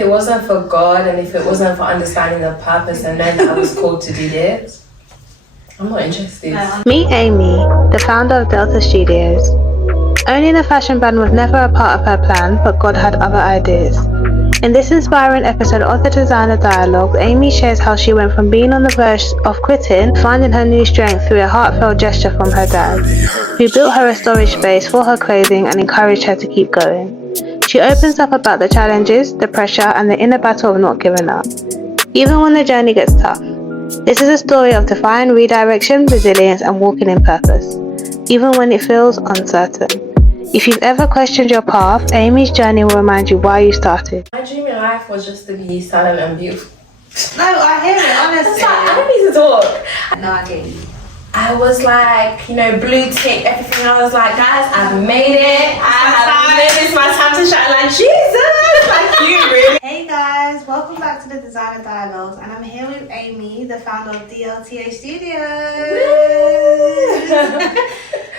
it wasn't for God and if it wasn't for understanding the purpose and knowing that I was called to do this, I'm not interested. Meet Aimee, the founder of DLTA Studios. Owning a fashion brand was never a part of her plan, but God had other ideas. In this inspiring episode of the Designer Dialogues, Aimee shares how she went from being on the verge of quitting, finding her new strength through a heartfelt gesture from her dad, who built her a storage space for her clothing and encouraged her to keep going. She opens up about the challenges, the pressure, and the inner battle of not giving up, even when the journey gets tough. This is a story of defying redirection, resilience, and walking in purpose, even when it feels uncertain. If you've ever questioned your path, Aimee's journey will remind you why you started. My dream in life was just to be silent and beautiful. No, I hear it, honestly. I don't need to talk. No, I get you. I was like, blue tick, everything. I was like, guys, I've made it. It's my time to shine. Like, Jesus, like you, really. Hey guys, welcome back to the Designer Dialogues, and I'm here with Aimee, the founder of DLTA Studios.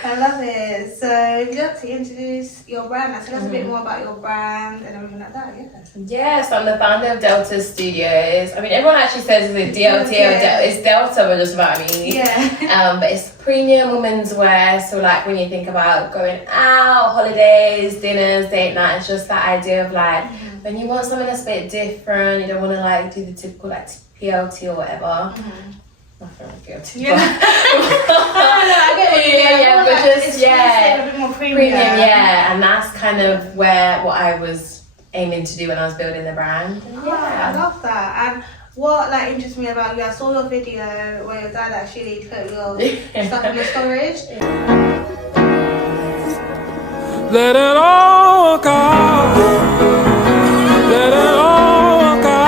I love it. So, would you like to introduce your brand? Tell us a bit more about your brand and everything like that, Yes, I'm the founder of DLTA Studios. I mean, everyone actually says it's DLTA, it's Delta, but just about me. Yeah. But it's premium women's wear. So, like, when you think about going out, holidays, dinners, date night, it's just that idea of like, when you want something that's a bit different, you don't want to like do the typical like PLT or whatever. Nothing like PLT. Yeah. I get what you mean. Yeah, but just, a bit more premium. Yeah, and that's kind of what I was aiming to do when I was building the brand. Oh, I love that. And what like interests me about you, I saw your video where your dad actually put your stuff in the storage. Let it all go. Let it all go.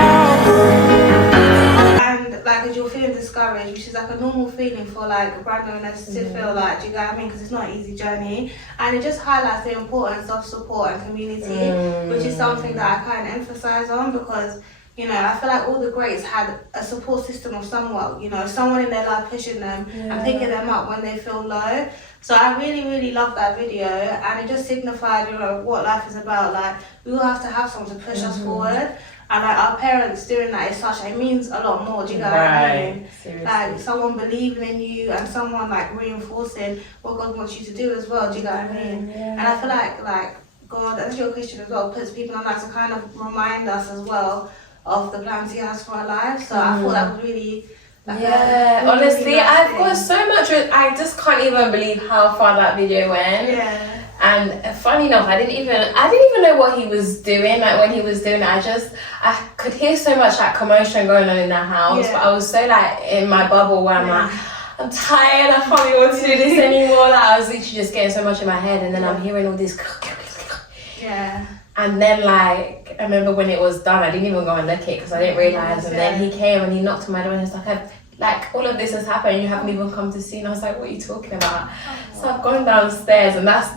And like, as you're feeling discouraged, which is like a normal feeling for like brand owners to feel like, do you get what I mean? Because it's not an easy journey, and it just highlights the importance of support and community, which is something that I kind of emphasize on because, I feel like all the greats had a support system of someone, someone in their life pushing them and picking them up when they feel low. So I really, really love that video, and it just signified, what life is about. Like, we all have to have someone to push us forward, and like our parents doing that it means a lot more. Do you know what I mean? Seriously. Like someone believing in you and someone like reinforcing what God wants you to do as well. Do you know what I mean? Yeah. And I feel like God, as you're a Christian as well, puts people on that to kind of remind us as well of the plans He has for our lives. So I thought that was really. Honestly, I've got so much. I just can't even believe how far that video went. Yeah. And funny enough, I didn't even know what he was doing. Like when he was doing it, I could hear so much like commotion going on in the house. But I was so like in my bubble where I'm like, I'm tired. I can't be able to do this anymore. Like I was literally just getting so much in my head, and then I'm hearing all this. Yeah. And then like I remember when it was done, I didn't even go and look it because I didn't realize. And then he came and he knocked on my door and he's like all of this has happened. You haven't even come to see. And I was like, what are you talking about? So I've gone downstairs, and that's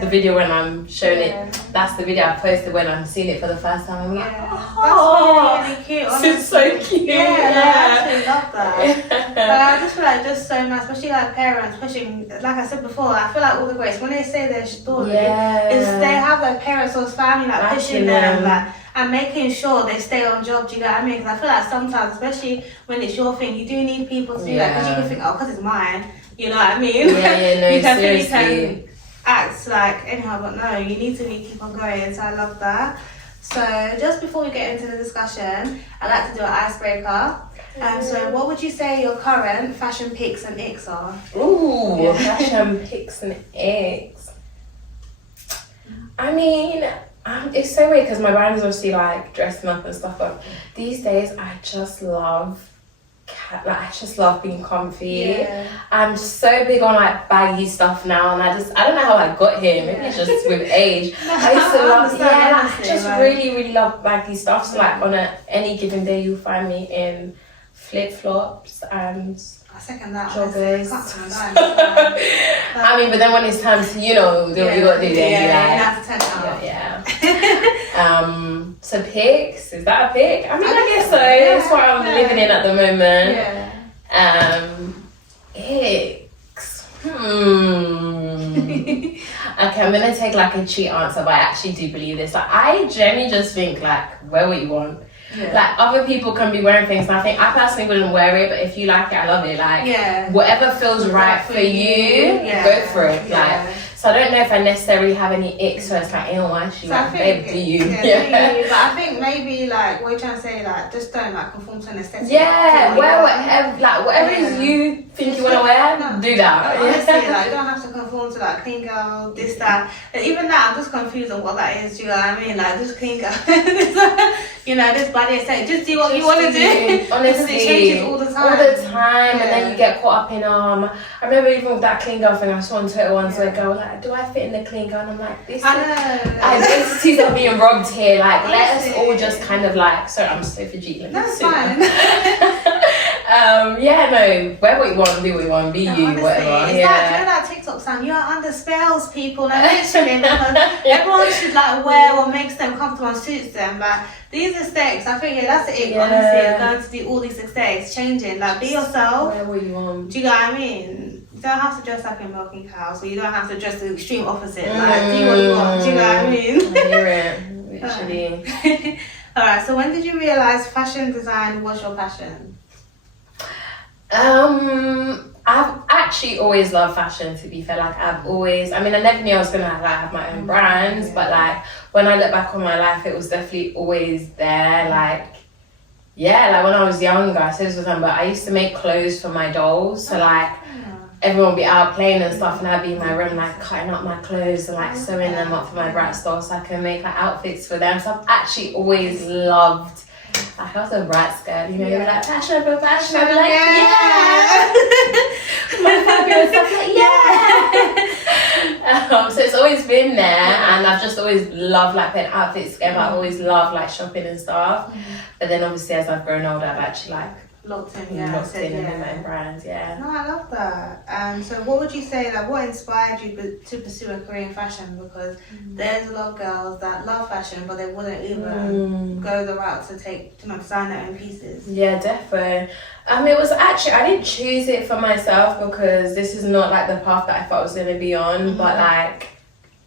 the video when I'm showing it. That's the video I posted when I'm seeing it for the first time. I'm like, that's really, really cute. It's so cute. Yeah, I actually love that. But I just feel like just so nice, especially like parents pushing. Like I said before, I feel like all the greats when they say their story, is they have like parents or family like pushing them, like, and making sure they stay on job. Do you know what I mean? Because I feel like sometimes, especially when it's your thing, you do need people to do that because you can think, because it's mine. You know what I mean? No, you can seriously. act like anyhow, but no, you need to keep on going. So I love that. So just before we get into the discussion, I'd like to do an icebreaker. So what would you say your current fashion picks and icks are? Ooh, fashion picks and icks. I mean, it's so weird because my brand is obviously like dressing up and stuff, but these days I just love being comfy. I'm so big on like baggy stuff now, and I don't know how I got here. Maybe it's just with age. I used to love I just really, really love baggy stuff. So like on any given day you'll find me in flip-flops and I second that. joggers. I mean, but then when it's time to, do what you got to do, then you have to turn out. So picks, is that a pick? I mean, I guess so. That's what I'm living in at the moment. Icks. Okay, I'm gonna take like a cheat answer, but I actually do believe this. Like, I genuinely just think like wear what you want. Yeah. Like, other people can be wearing things, and I think I personally wouldn't wear it, but if you like it, I love it. Like, whatever feels right for you, go for it. Like, so I don't know if I necessarily have any icks, so it's like, why she like, babe, do you? Yeah, do you? But I think maybe like, what you're trying to say, like, just don't like conform to an aesthetic. Yeah, wear whatever, like, whatever it is you think you want to wear, do that. Honestly, like, you don't have to conform to like clean girl, this, that. And even now, I'm just confused on what that is. Do you know what I mean? Like, just clean girl. You know, this body aesthetic. Just do what you want to do. Honestly, it changes all the time. And then you get caught up in I remember even with that clean girl thing, I saw on Twitter once where a girl like, do I fit in the clean girl? And I'm like, this identities are being robbed here. Like, let us all just kind of like, sorry, I'm so fidgety. That's fine. Wear what you want, do what you want, be you, honestly, whatever. It's like, you know that TikTok sound, you're under spells, people. Like, literally, because everyone should like wear what makes them comfortable and suits them. Like, these aesthetics, I think, that's it. Honestly, going to do all these aesthetics, changing. Like, be yourself. Wear what you want. Do you know what I mean? You don't have to dress like a milking cow, so you don't have to dress the extreme opposite. Like, do what you want. Do you know what I mean? I hear it, literally. Alright, so when did you realise fashion design was your passion? I've actually always loved fashion, to be fair. Like, I never knew I was gonna have my own brands, but like, when I look back on my life, it was definitely always there. Like, when I was younger, I said this was but I used to make clothes for my dolls, so like, everyone would be out playing and stuff, and I'd be in my room like cutting up my clothes and like sewing them up for my brat's dolls so I can make like outfits for them. So I've actually always loved, like, I was a Bratz girl, you know, you're like fashion for fashion. I'd be like, my 5-year-old stuff, like, so it's always been there, and I've just always loved like putting outfits together. I've always loved like shopping and stuff, but then obviously as I've grown older, I've actually like locked in and my own brands. No, I love that. So what would you say, like, what inspired you to pursue a career in fashion? Because there's a lot of girls that love fashion, but they wouldn't even go the route to design their own pieces. Yeah, definitely. It was actually, I didn't choose it for myself, because this is not like the path that I thought I was going to be on, but like,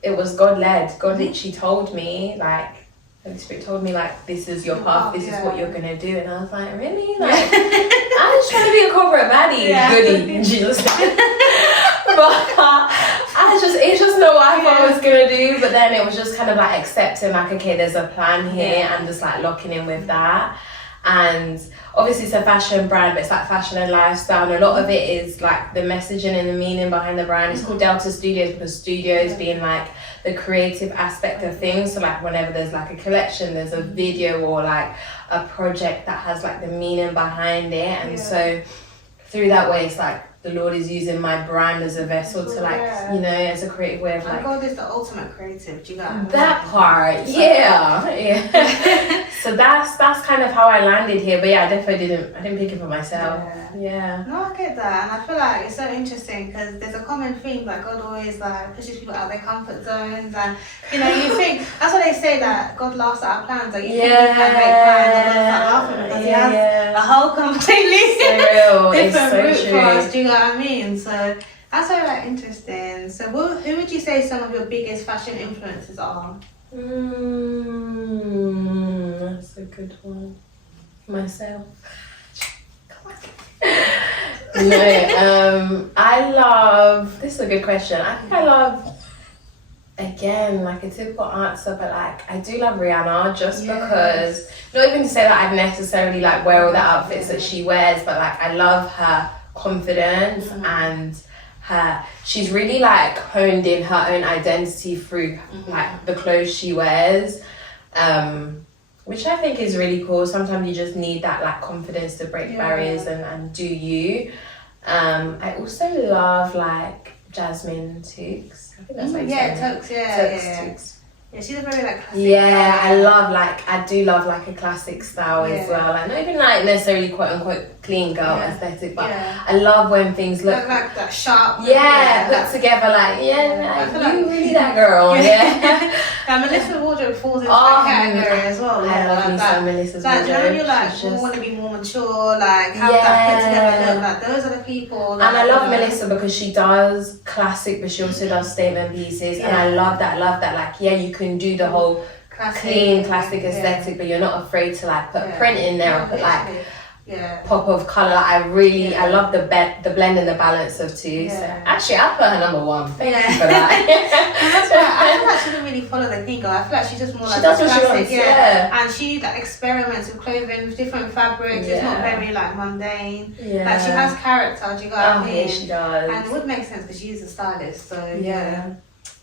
it was God led. God literally told me, like, Holy Spirit told me, like, this is your path, this is what you're gonna do. And I was like, really? Like, I was trying to be a corporate baddie, goodie, Jesus. But it's just not what I thought I was gonna do. But then it was just kind of like accepting, like, okay, there's a plan here, and just like locking in with that. And obviously it's a fashion brand, but it's like fashion and lifestyle, and a lot of it is like the messaging and the meaning behind the brand. It's called DLTA Studios because studios being like the creative aspect of things. So like, whenever there's like a collection, there's a video or like a project that has like the meaning behind it. And so through that way, it's like the Lord is using my brand as a vessel to like, you know, as a creative way of like. God is the ultimate creative. Do you got that part? Yeah. So that's kind of how I landed here. But yeah, I definitely didn't pick it for myself. Yeah. No, I get that, and I feel like it's so interesting because there's a common theme that God always like pushes people out of their comfort zones, and you know, you think that's what they say, that God laughs at our plans. Like, you think you can make plans and God's not laughing because He has a whole completely different route for us. Do you know what I mean? So that's very like interesting. So who would you say some of your biggest fashion influences are? That's a good one. Myself. I love, this is a good question. I think I love, again, like a typical answer, but like, I do love Rihanna just because, not even to say that I'd necessarily like wear all the outfits that she wears, but like, I love her confidence and she's really like honed in her own identity through like the clothes she wears, which I think is really cool. Sometimes you just need that like confidence to break barriers and do you. I also love like Jasmine Tookes. I think that's like Tookes, Yeah, she's a very like classic. Yeah, I do love like a classic style as Yeah. well. Like not even like necessarily quote unquote clean girl aesthetic, but Yeah. I love when things look like that sharp. put together. Like I feel like really that girl. Yeah. And Melissa wardrobe falls into that category as well. I love me that. some Melissa's Like, do you know when you're like, She's you just- want to be more mature, like have that put together look. Like those are the people. Like, And I love you know, Melissa because she does classic, but she also does statement pieces, and I love that. Like, yeah, you can do the whole clean classic aesthetic, but you're not afraid to like put print in there or put like pop of color. I love the blend and the balance of two. So actually, I put her number one. Thank you for that. And that's why I feel like she doesn't really follow the thing. I feel like she's just more like She does what she classic, wants, and she like experiments with clothing, with different fabrics. It's not very like mundane. Yeah. Like she has character. Do you know what I mean? Yeah, she does. And it would make sense because she's a stylist. So yeah.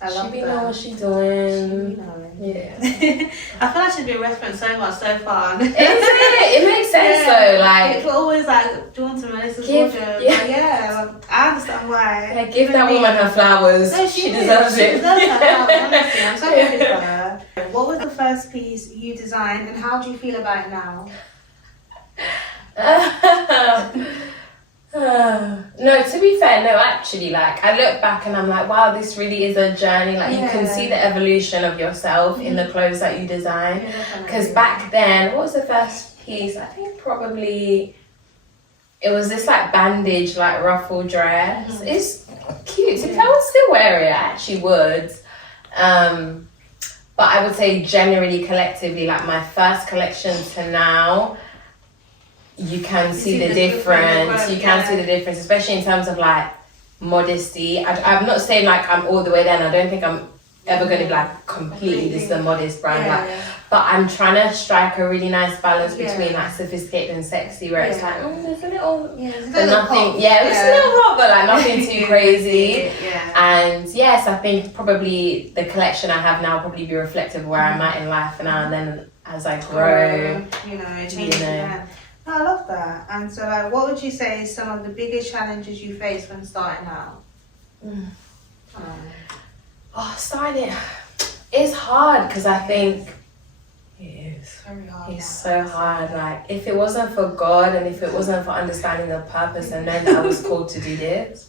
I love she be that. knowing what she doing. Yeah. I feel like she's been referenced so much so far. It makes sense though. Like, we're always like drawn to Melissa's Give- wardrobe. yeah. Like, I understand why. like give that woman her flowers. No, she is. deserves She it. deserves her flowers, honestly. I'm so happy for her. What was the first piece you designed and how do you feel about it now? No, to be fair, no, actually, like, I look back and I'm like, wow, this really is a journey. Like, you can see the evolution of yourself in the clothes that you design. Because back then, what was the first piece? I think probably it was this, like, bandage, like, ruffle dress. It's cute. If I would still wear it, I actually would. But I would say generally, collectively, like, my first collection to now, you can see the difference. You can see the difference, especially in terms of like modesty. I'm not saying like I'm all the way there, and I don't think I'm ever going to be like completely this is a modest brand. But I'm trying to strike a really nice balance between like sophisticated and sexy, where it's like there's a little, but nothing. It's a little hot, but like nothing too crazy. And yes, I think probably the collection I have now will probably be reflective of where I'm at in life now, and then as I grow, it changes. I love that. And so, like, what would you say is some of the biggest challenges you face when starting out? Starting it's hard because I think it is. Very hard. It's so hard. Like, if it wasn't for God and if it wasn't for understanding the purpose and knowing that I was called to do this,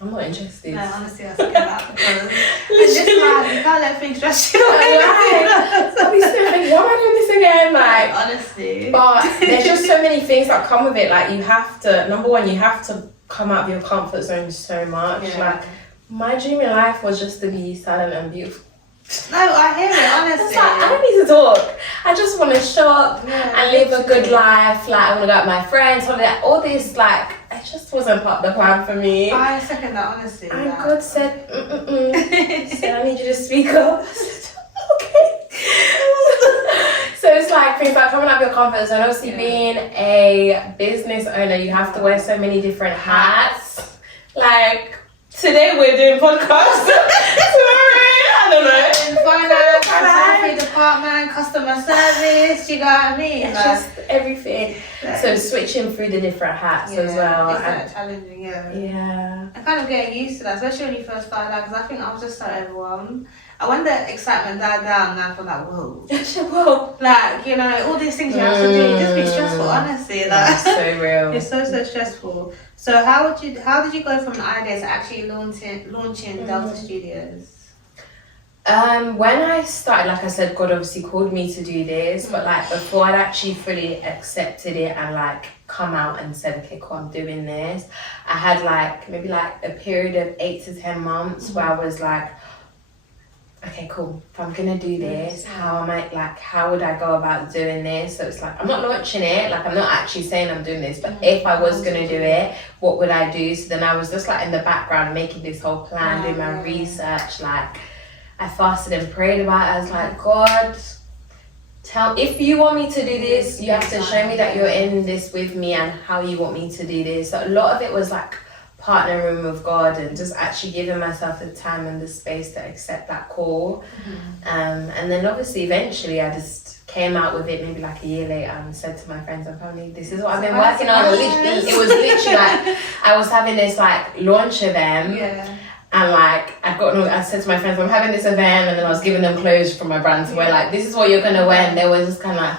I'm not interested. No, honestly, I get that because it's just like you can't let things stress you out. I'll be still like, why am I doing this again? Like, honestly. but there's just so many things that come with it. Like, you have to, number one, you have to come out of your comfort zone so much. Like, my dream in life was just to be silent and beautiful. No, I hear it, honestly. It's like, I don't need to talk. I just want to shop and live a good life. Like, I want to go out with my friends, holiday. All this, like, it just wasn't part of the plan for me. I second that, honestly. And God said, said, I need you to speak up. I said, okay. So it's like things like coming out of your comfort zone. Obviously, being a business owner, you have to wear so many different hats. Like, today we're doing podcasts. I don't know. Finance, photography department, customer service, you know what I mean? It's just everything. So switching through the different hats as well. It's like challenging, And kind of getting used to that, especially when you first started, because I think I was just so overwhelmed. And when the excitement died down, I felt like, whoa. Like, you know, all these things you have to do, it just be stressful, honestly. Like, it's so real. It's so stressful. So how did you go from the idea to actually launching Delta Studios? When I started, like I said, God obviously called me to do this, but like before I'd actually fully accepted it and like come out and said, okay, cool, I'm doing this, I had like maybe like a period of 8 to 10 months where I was like, okay, cool, if I'm gonna do this, how would I go about doing this? So it's like, I'm not launching it, like I'm not actually saying I'm doing this, but if I was gonna do it, what would I do? So then I was just like in the background making this whole plan, doing my research, like I fasted and prayed about it. I was like, God, if you want me to do this, you have to show me that you're in this with me and how you want me to do this. So a lot of it was like partnering with God and just actually giving myself the time and the space to accept that call. And then obviously eventually I just came out with it maybe like a year later and said to my friends and family, this is what I've been working on. It was literally like I was having this like launch event. And like I said to my friends, I'm having this event, and then I was giving them clothes from my brand to wear. Like, this is what you're gonna wear, and they were just kind of like,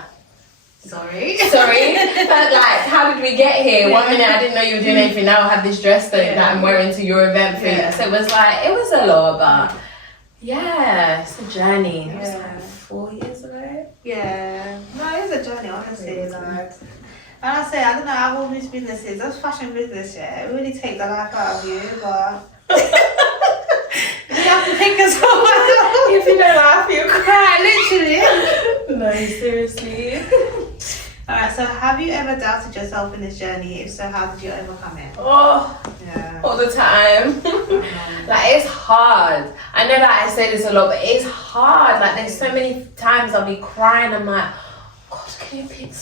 sorry. But like, how did we get here? 1 minute I didn't know you were doing anything. Now I have this dress that I'm wearing to your event for you. So it was a lot, but yeah, it's a journey. It was like 4 years ago. Yeah, no, it's a journey, honestly. Like, and I say, I don't know how all these businesses, those fashion business, it really take the life out of you, but you have to think as well. If you don't laugh, you cry. Literally. No, seriously. Alright, so have you ever doubted yourself in this journey? If so, how did you overcome it? Oh, yeah, all the time. Like, it's hard. I know that I say this a lot, but it's hard. Like, there's so many times I'll be crying. I'm like, God, can you get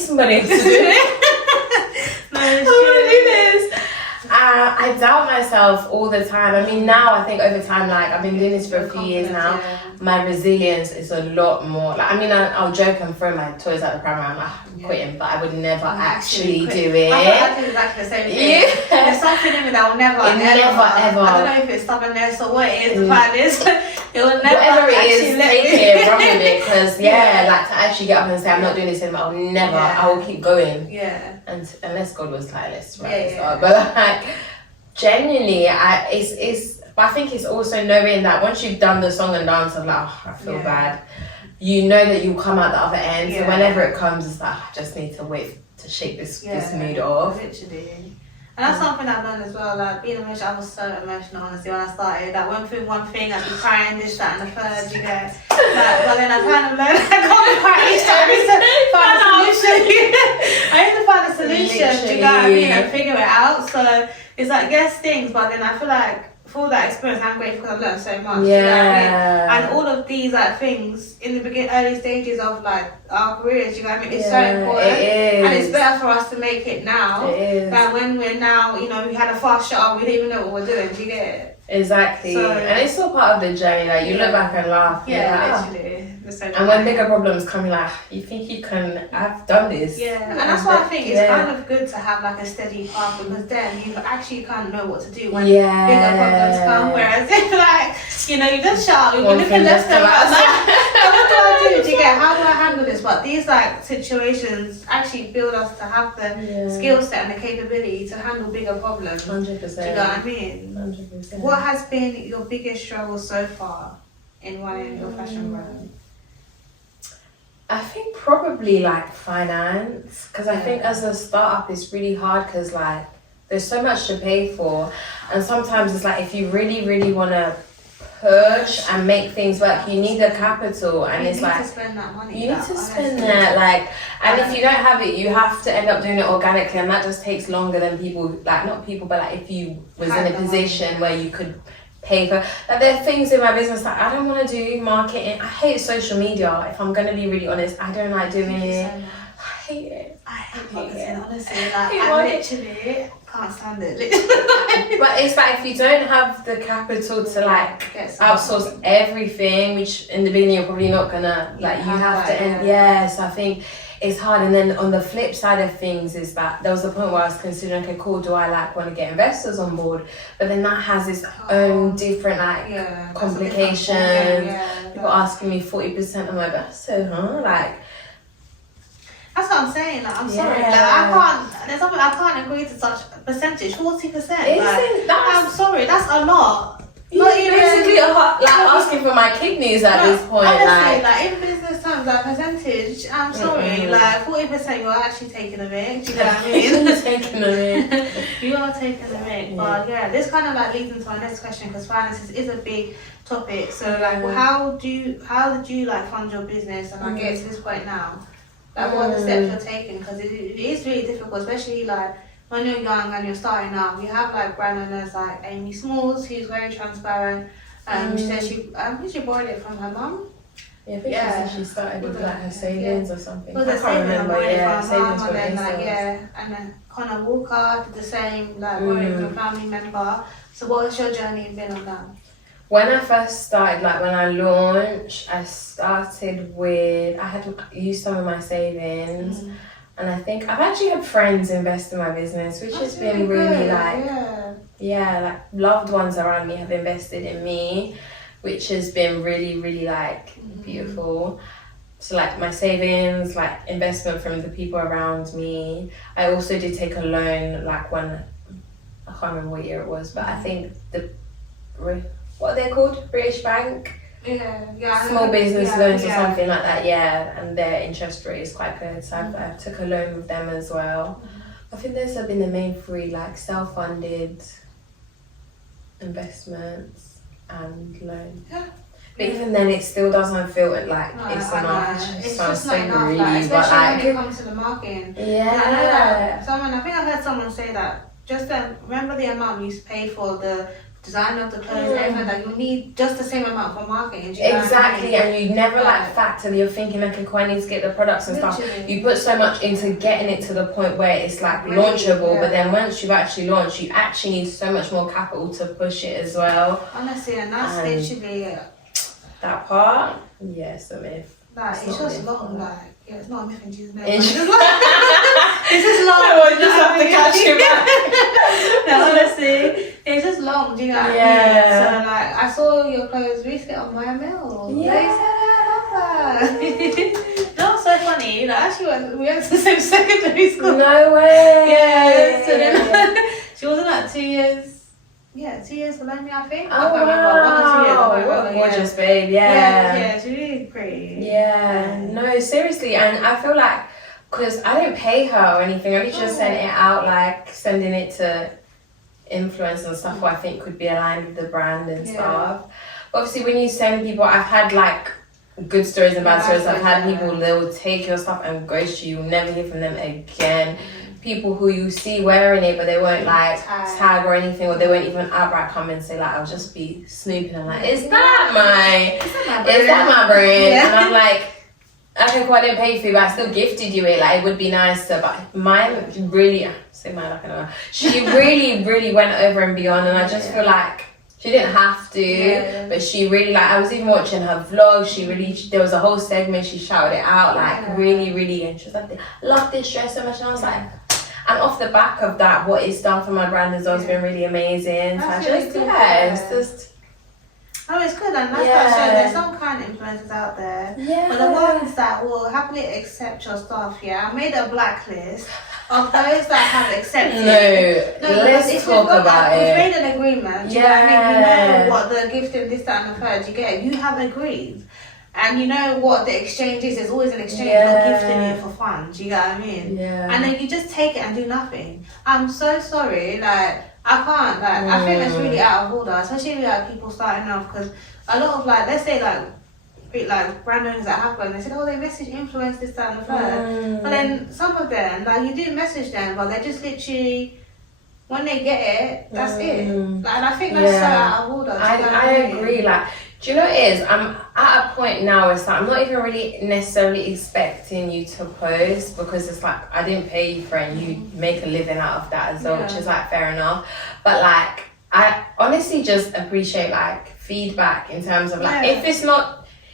somebody else to do it? I want to do this. I doubt myself all the time. I mean, now I think over time, like, I've been doing this for a few years now. My resilience is a lot more. Like, I mean, I'll joke and throw my toys out the pram. I'm like, I'm quitting, but I would never actually do it. I do exactly the same thing. Yeah. There's something in me that will never ever. I don't know if it's stubbornness or what it is. The fact is, it will never. Whatever it is, take it, run with it. Because like, to actually get up and say, I'm not doing this anymore, I'll never. I will keep going. Yeah. And unless God was like, let's wrap this up. But like, genuinely, but I think it's also knowing that once you've done the song and dance, I'm like, oh, I feel bad. You know that you'll come out the other end. So whenever it comes, it's like, I just need to wait to shake this mood off. Literally. And that's something I've done as well. Like, being emotional, I was so emotional, honestly, when I started. Like, went through one thing, I'd be crying, this, that, and the third, you know. Like, but then I kind of learned, I can't be crying each time. I need to find a solution. I need to find a solution, do you know what I mean, and figure it out. So it's like, yes, things, but then I feel like for that experience, I'm grateful because I've learned so much. Yeah. You know what I mean? And all of these like things in the early stages of like our careers, you know what I mean? It's so important. It is. And it's better for us to make it now than when we're now, you know, we had a fast shot, we didn't even know what we're doing. Do you get it? Exactly. So, and it's all part of the journey. Like, you look back and laugh. Yeah, literally. So and when bigger problems come, you're like, you think you can, I've done this. Yeah, and that's why I think it's kind of good to have like a steady path, because then you actually kind of know what to do when bigger problems come. Whereas if like, you know, you just shut up, you're looking left and right, what do I do? Do you get, how do I handle this? But these like situations actually build us to have the skill set and the capability to handle bigger problems. 100%. Do you know what I mean? 100%. What has been your biggest struggle so far in running your fashion brand? I think probably like finance, because I think as a startup it's really hard because like there's so much to pay for, and sometimes it's like if you really want to push and make things work, you need the capital, and it's like you need to spend that money. You need to spend that, like, and if you don't have it, you have to end up doing it organically, and that just takes longer than people, like not people, but like if you was in a position where you could pay for, like there are things in my business that I don't want to do, marketing. I hate social media, if I'm going to be really honest. I don't like doing it. I hate it. I hate marketing, honestly. Like, I literally can't stand it. But it's like if you don't have the capital to like outsource everything, which in the beginning you're probably not gonna, like you have to end, so I think it's hard. And then on the flip side of things is that there was a point where I was considering, okay, cool, do I like want to get investors on board? But then that has its own different like complications. People asking me 40% of my best, so like. That's what I'm saying. Like, I'm sorry. Like, I can't. There's something I can't agree to such a percentage. 40%. Like, I'm sorry. That's a lot. Not even basically like asking for my kidneys at this point. Honestly, like in business terms, like percentage. I'm sorry. Like 40%, you're actually taking a risk. Do you know what I mean? Taking a risk. You are taking a risk. But yeah, this kind of like leads into our next question, because finances is a big topic. So like, how did you like fund your business and like get to this point now? Like, what are the steps you're taking? Because it is really difficult, especially like when you're young and you're starting out. We have like brand owners like Aimee Smalls, who's very transparent. She said she borrowed it from her mum. Yeah, I think she said she started with like her savings or something. Well, I can't remember. Savings and then like and then Connor Walker did the same, like borrowed from a family member. So what has your journey been on that? When I first started, like when I launched, I started with, I had used some of my savings, and I think I've actually had friends invest in my business, which has been really like like loved ones around me have invested in me, which has been really, really like beautiful. So like my savings, like investment from the people around me. I also did take a loan like when, I can't remember what year it was, but I think what are they called? British Bank? Yeah. Small business loans or something like that, and their interest rate is quite good. So I took a loan with them as well. I think those have been the main three, like self-funded investments and loan. Yeah. But even then, it still doesn't feel like it's enough. It's sounds just not so enough, greedy, like, but especially like, when it comes to the marketing. yeah. I know that I think I heard someone say that. Just remember the amount you used to pay for the design of the clothes, everything, that you need just the same amount for marketing. Do you know what I mean? And you never like factor. You're thinking, okay, cool, I need to get the products and stuff. Literally. You put so much into getting it to the point where it's like Really, launchable, but then once you've actually launched, you actually need so much more capital to push it as well. Honestly, and that's literally that part. Yes, a myth. Like, it's not just a myth. long, like, yeah, it's not a myth in Jesus' name. It's It's just long. No, you just have to catch it back. No, honestly, it's just long, do you know what I mean? So, like, I saw your clothes recently on my mail. Yeah. They said I love that. That was so funny. You know, actually, we went to the same secondary school. No way. Yeah, so then she wasn't like 2 years. Yeah, 2 years below me, I think. Oh, I can't remember. 1 or 2 years. I can't wow. remember, Gorgeous, babe. Yeah, she's really pretty. Yeah, no, seriously, and I feel like, because I didn't pay her or anything, I just sent it out, like, sending it to influencers and stuff who I think could be aligned with the brand and stuff. But obviously, when you send people, I've had, like, good stories and bad stories. I've had people, they'll take your stuff and ghost you, you'll never hear from them again. People who you see wearing it, but they won't like tag or anything, or they won't even outright come and say like, I'll just be snooping and like, is that my brand? And I'm like, okay, cool, I didn't pay for you, but I still gifted you it. Like, it would be nice to, but mine really, say mine, I don't know. She really, really went over and beyond, and I just feel like she didn't have to, but she really, like, I was even watching her vlog, she really, there was a whole segment, she shouted it out, like, really, really, and she was like, I love this dress so much, and I was like, and off the back of that, what it's done for my brand has always been really amazing. So I just, it's just... Oh, it's good, and that's what I showed. There's some kind of influencers out there, but the ones that will happily accept your stuff, I made a blacklist of those that have accepted. No, let's talk about it. We've made an agreement. You know what I mean? You know what the gifting, this, that, and the third you get. You have agreed. And you know what the exchange is. There's always an exchange. You're gifting it for fun. Do you get what I mean? Yeah. And then you just take it and do nothing. I'm so sorry. Like, I can't. Like, I think that's really out of order. Especially like people starting off, because a lot of like, let's say like brand owners that happen, they said, oh, they message influence this, that, and the third. But then some of them, like, you do message them, but they just literally, when they get it, that's it. Like, and I think that's so out of order. I agree. Like, do you know what it is? I'm at a point now where it's like, I'm not even really necessarily expecting you to post, because it's like, I didn't pay you for it and you make a living out of that as well, which is like fair enough. But like, I honestly just appreciate like feedback in terms of like,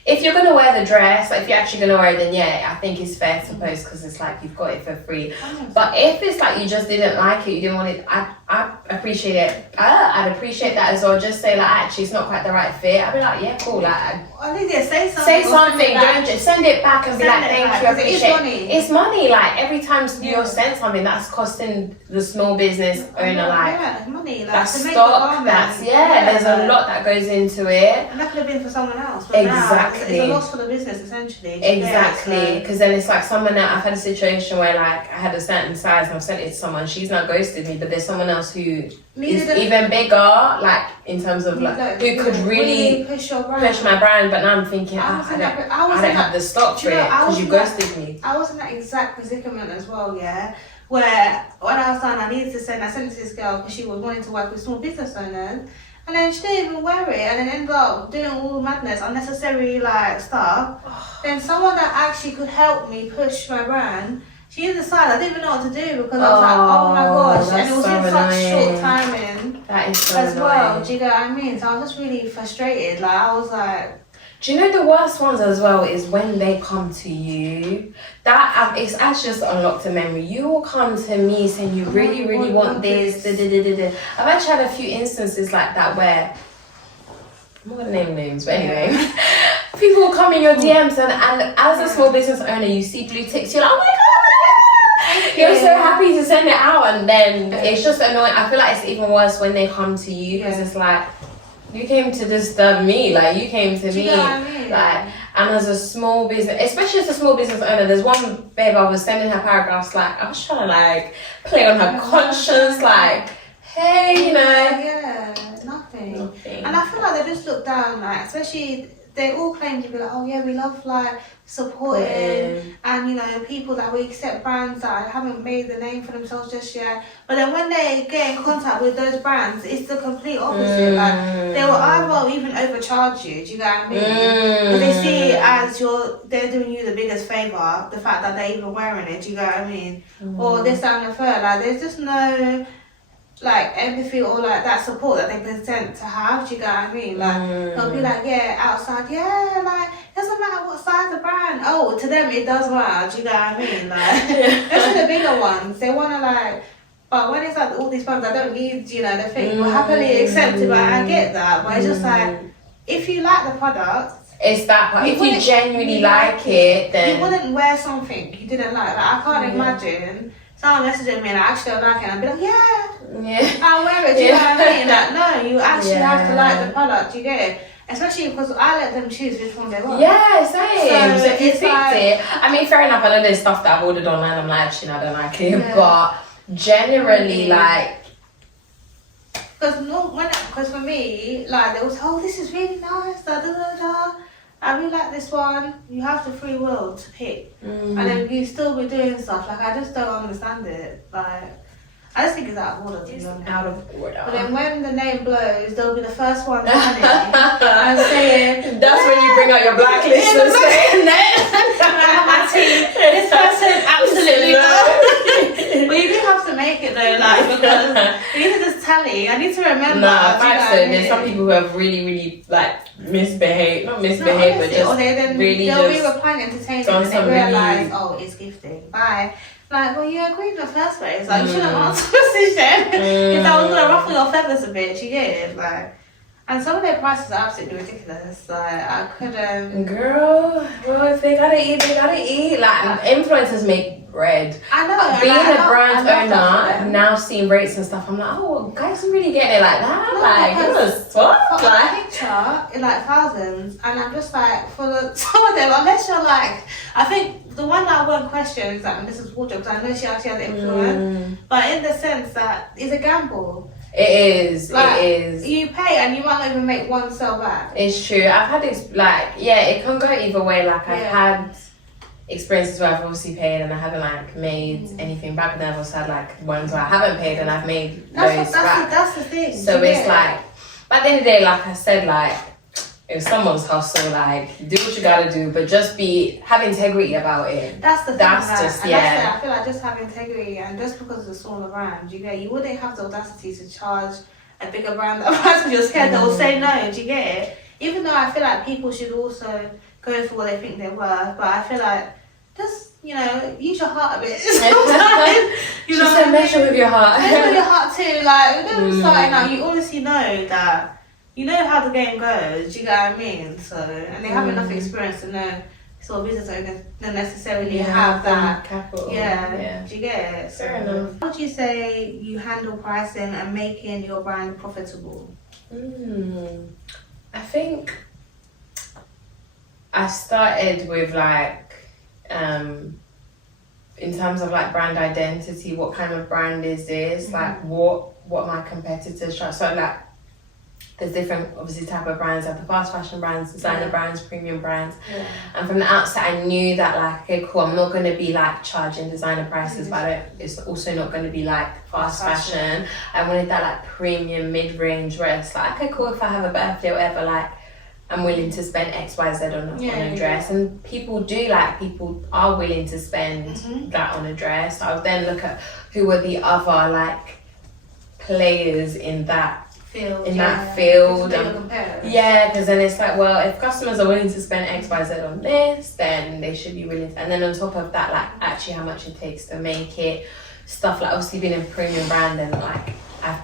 if you're gonna wear the dress, like if you're actually gonna wear it, then I think it's fair to post, because it's like you've got it for free. But if it's like you just didn't like it, you didn't want it, I appreciate it. I'd appreciate that as well. Just say like, actually it's not quite the right fit. I'd be like, yeah, cool. Like, at least say something. Say something. Don't just send it back and be like, thank you, I appreciate it. It's money. Like every time you're sent something, that's costing the small business owner like money. Like, that's to make stock. That's there's a lot that goes into it. And that could have been for someone else. But exactly. It's a loss for the business essentially. Exactly. Because then it's like someone that I've had a situation where like I had a certain size and I've sent it to someone. She's now ghosted me, but there's someone else who is even bigger, like in terms of like who could really push my brand. But now I'm thinking, I don't have the stock for it because you ghosted me. I was in that exact predicament as well, where when I was done, I sent it to this girl because she was wanting to work with small business owners, and then she didn't even wear it, and then ended up doing all the madness, unnecessary like stuff. Then someone that actually could help me push my brand, she didn't decide. I didn't even know what to do, because I was like, oh my gosh, and it was in such short timing. That is so as annoying. well. Do you know what I mean? So I was just really frustrated. Like, I was like, Do you know the worst ones as well is when they come to you? That it's actually just unlocked a memory. You will come to me saying you really want this. I've actually had a few instances like that where I'm not gonna name names, but anyway, people will come in your DMs and as a small business owner, you see blue ticks. You're like, oh my god, you're so happy to send it out, and then it's just annoying. I feel like it's even worse when they come to you because it's like, you came to disturb me, like you came to me, like, and as a small business, especially as a small business owner, there's one babe I was sending her paragraphs, like I was trying to like play on her conscience, like, hey, you know, nothing. And I feel like they just look down, like, especially they all claim to be like, oh yeah, we love like supporting and you know people that we accept brands that haven't made the name for themselves just yet. But then when they get in contact with those brands, it's the complete opposite. Like they will either even overcharge you. Do you know what I mean? Because they see it as they're doing you the biggest favor, the fact that they're even wearing it. Do you know what I mean? Or this and the third. Like there's just no like empathy or like that support that they present to have. Do you get what I mean? Like they'll be like, yeah, outside, yeah, like doesn't matter what size the brand. Oh, to them it does matter. Do you get what I mean? Like especially the bigger ones, they want to like. But when it's like all these brands, I don't need, you know, they think we'll happily accept it. But I get that. But it's just like if you like the product. It's that part. If you genuinely like it, then you wouldn't wear something you didn't like. Like I can't imagine someone messaging me and I actually don't like it, and I'd be like, I'll wear it. Do you know what I mean? Like, no, you actually have to like the product. You get it? Especially because I let them choose which one they want. Yeah, same. So if you picked like, it, I mean, fair enough. I know there's stuff that I've ordered online. I'm like, actually, I don't like it, but generally, like. Because for me, like they was, oh, this is really nice. Da da da da. I really like this one. You have the free will to pick, and then you still be doing stuff. Like I just don't understand it. Like I just think it's out of order. It's out of order. But then when the name blows, they'll be the first one running and saying. That's when you bring out your blacklist and say, my team. This person absolutely no. But you do have to make it though, like because you need to just tally. I need to remember. Nah, facts though. There's some people who have really like misbehaved, not misbehaved, but just really they'll just be replying entertaining and they realise, oh, it's gifting. Bye. Like, well, you agreed in the first place. Like, you shouldn't have answered the decision. If that was gonna ruffle your feathers a bit, you get it. Like, and some of their prices are absolutely ridiculous. Like, I couldn't. Girl, well, if they gotta eat, they gotta eat. Like, influencers make bread. I know. Being a brand owner, now seeing rates and stuff, I'm like, oh, guys are really getting it like that. No, like, it was what? Like, a picture in like thousands, and I'm just like, for some of them, unless you're like, I think the one that I won't question is like Mrs. Wardrobe, because I know she actually has influence, but in the sense that it's a gamble. It is. Like, it is. You pay and you might not even make one sale back. It's true. I've had it can go either way. Like I've had experiences where I've obviously paid and I haven't like made anything back, and then I've also had like ones where I haven't paid and I've made loads back. That's the thing. So it's like, but at the end of the day, like I said, like it's someone's hustle. Like do what you gotta do, but just have integrity about it. That's the thing. That's I feel like just have integrity, and just because it's a smaller brand, you wouldn't have the audacity to charge a bigger brand that because you're scared they will say no. Do you get it? Even though I feel like people should also go for what they think they're worth, but I feel like just, you know, use your heart a bit. You know, just measure with your heart. Measure with your heart too. Like, when you're starting out, you honestly know that you know how the game goes. Do you get what I mean? So, and they have enough experience to know sort of business owners don't necessarily have that capital. Yeah. Do you get it? Fair enough. How would you say you handle pricing and making your brand profitable? I think I started with like in terms of like brand identity, what kind of brand is this? Like what my competitors try. So like there's different obviously type of brands, like the fast fashion brands, designer brands, premium brands. And from the outset I knew that like, okay, cool, I'm not gonna be like charging designer prices, but it's also not gonna be like fast fashion. I wanted that like premium mid-range where it's like, okay, cool, if I have a birthday or whatever, like I'm willing to spend XYZ on a dress. And people are willing to spend that on a dress. I would then look at who were the other like players in that field. in that field. Because then it's like, well, if customers are willing to spend X, Y, Z on this, then they should be willing to, and then on top of that, like actually how much it takes to make it, stuff like obviously being a premium brand, and like I've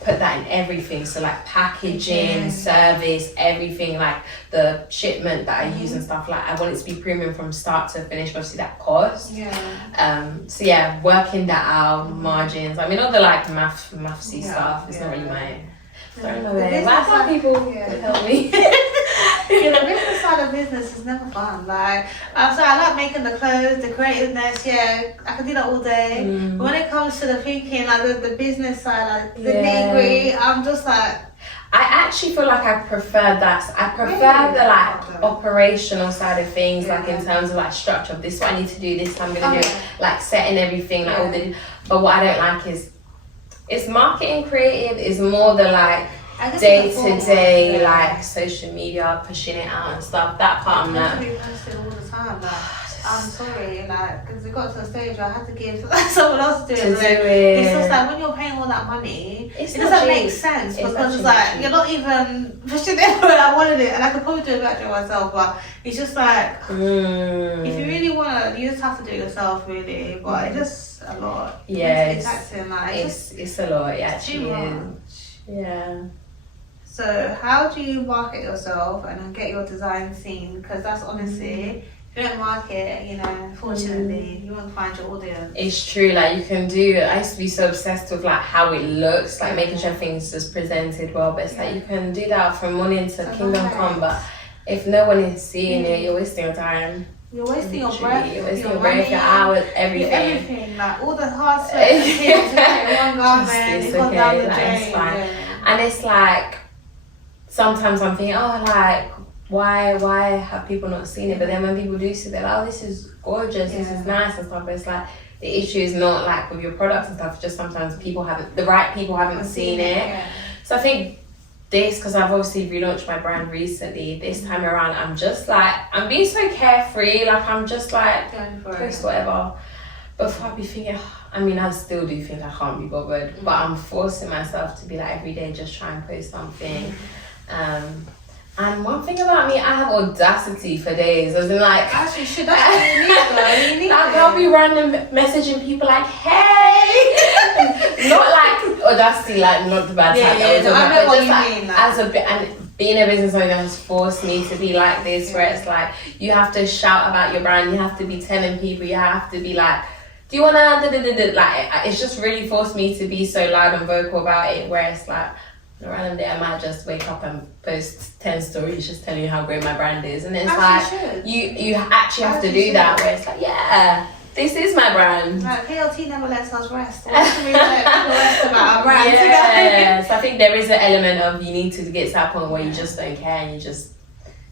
put that in everything, so like packaging, service, everything, like the shipment that I use and stuff, like I want it to be premium from start to finish, but obviously that costs. So yeah, working that out, margins, I mean all the like mathsy stuff, it's not really my way. Why can't people help me? The business side of business is never fun. Like, so I like making the clothes, the creativeness, I can do that all day. But when it comes to the thinking, like the business side, like the nitty-gritty, I'm just like... I actually feel like I prefer that. I prefer the like operational side of things, like in terms of like structure of this is what I need to do, this I'm gonna do, like setting everything, like all the... But what I don't like is, it's marketing creative, is more the like day-to-day like social media, pushing it out and stuff. That part I'm not. Posted all the time, like, I'm sorry, like, because it got to a stage where I had to give someone else to do it. It's just like when you're paying all that money, it doesn't make sense, because it's like you're not even pushing it where I wanted it, and I could probably do it better myself, but it's just like if you really want to, you just have to do it yourself, really. But it's just a lot. It's taxing, like it's a lot. Yeah, actually is. Yeah. So how do you market yourself and then get your design seen? Because that's honestly, if you don't market, you know, unfortunately, you won't find your audience. It's true, like you can do, I used to be so obsessed with like how it looks, like making sure things just presented well, but it's like you can do that from morning to kingdom come, but if no one is seeing it, you're wasting your time. You're wasting your breath, you're wasting your breath, your hours, everything. Everything, like all the hard sweat and tears to get one garment, it goes down the drain. And it's like, sometimes I'm thinking, oh, like, why have people not seen it? But then when people do see it, they're like, oh, this is gorgeous, this is nice and stuff. But it's like, the issue is not like with your products and stuff, it's just sometimes the right people haven't seen it. So I think this, because I've obviously relaunched my brand recently, this time around, I'm just like, I'm being so carefree, like I'm just like, post whatever. Before I'd be thinking, I mean, I still do think I can't be bothered, but I'm forcing myself to be like every day, just try and post something. And one thing about me, I have audacity for days. As in like, actually, shit, that's what you need, though. You need like, I'll be random messaging people like, hey, not like audacity, like not the bad type. I know what you mean. As a bit, and being a business owner has forced me to be like this, where it's like you have to shout about your brand, you have to be telling people, you have to be like, do you wanna like? It's just really forced me to be so loud and vocal about it, where it's like, a random day I might just wake up and post 10 stories just telling you how great my brand is, and it's you actually have to do that, where it's like, yeah, this is my brand. Like PLT never lets us rest. Why should we let people rest about our brand? Yeah, so I think there is an element of you need to get to that point where you just don't care and you just